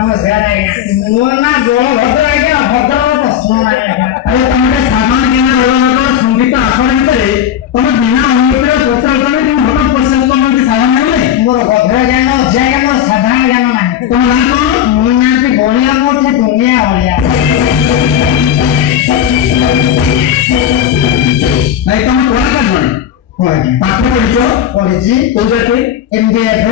नमस्कार आज्ञा मो ना बलभद्र आज्ञा भद्र प्रश्न अरे तुमने सामान केना रोलर संगीत आसन भितर तुम बिना अनुमति प्रचार करे तुम हठात प्रश्न करके सामान नेले मोर गभीर ज्ञान ज्ञान मोर साधारण ज्ञान नाही तुम ना कोन मो ना से बलिया मोर से दुनिया बलिया नहीं तुम कोन का जणे पाठ पढिছো पढिছি कोजाते एमबीएफ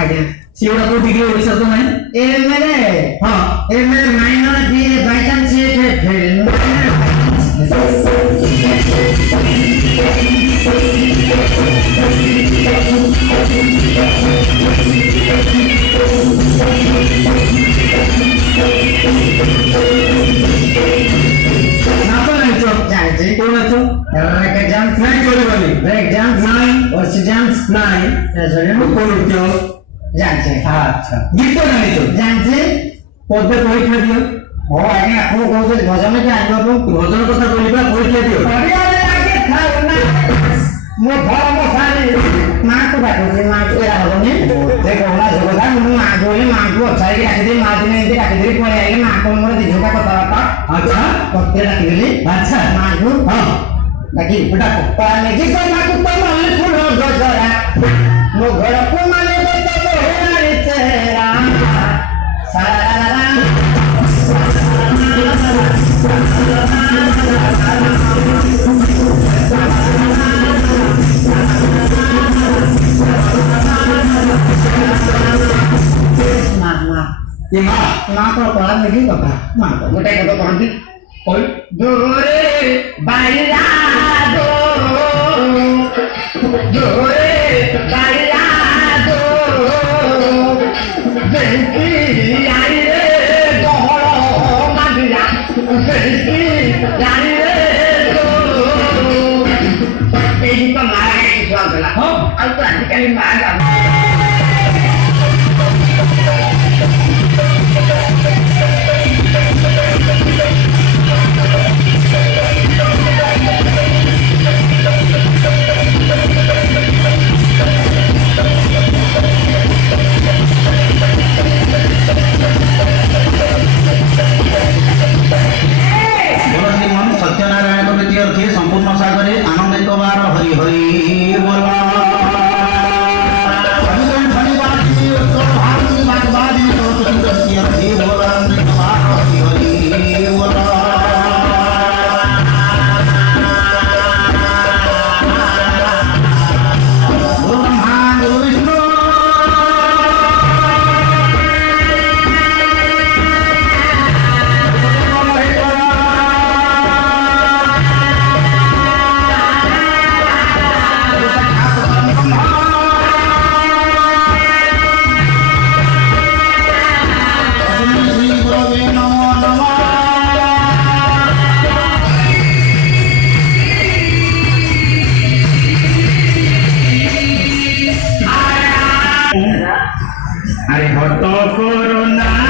आज्ञा सीओडा को डिग्री ओडिसा तो नहीं एमएलए हां MLA minor B by chance से फेल ना तो नहीं तो जाने कौन है तो एग्जाम नहीं करे वाली एग्जाम नहीं और एग्जाम नहीं ऐसे नहीं कौन क्यों जानते अच्छा गीत नहीं तो जानते पद परीक्षा दियो ओ आगे आपको कहते भजन के आइबो भजन কথা बोलिबा परीक्षा दियो अरे अरे आगे खाओ ना मो घर मो सारे मां को बाटो जे मां को एरा होने देखो ना जगदा मु मां बोले मां को छाई के आके मां दिन एंती आके दे पळे आगे मां को मोर दी झोका कथा अच्छा पत्ते डाकी गेली अच्छा मां को हां डाकी बेटा पाले जी को मां को तो माने फूल गजरा मो घर को माने तो होना तेरा सारा ये मां को पढ़ा नहीं बाबा मां को मोटे को तो पढ़ती कोई दोरे बाइला दो दोरे बाइला दो बेटी आई रे गोहरो मादिया बेटी आई रे दो ये तो मारा के स्वाद ला हो अब तो आजकल मारा सत्यनारायण प्रति अर्थे संपूर्ण सागरे आनंदित बार हरि हरि बोला अरे हट करो ना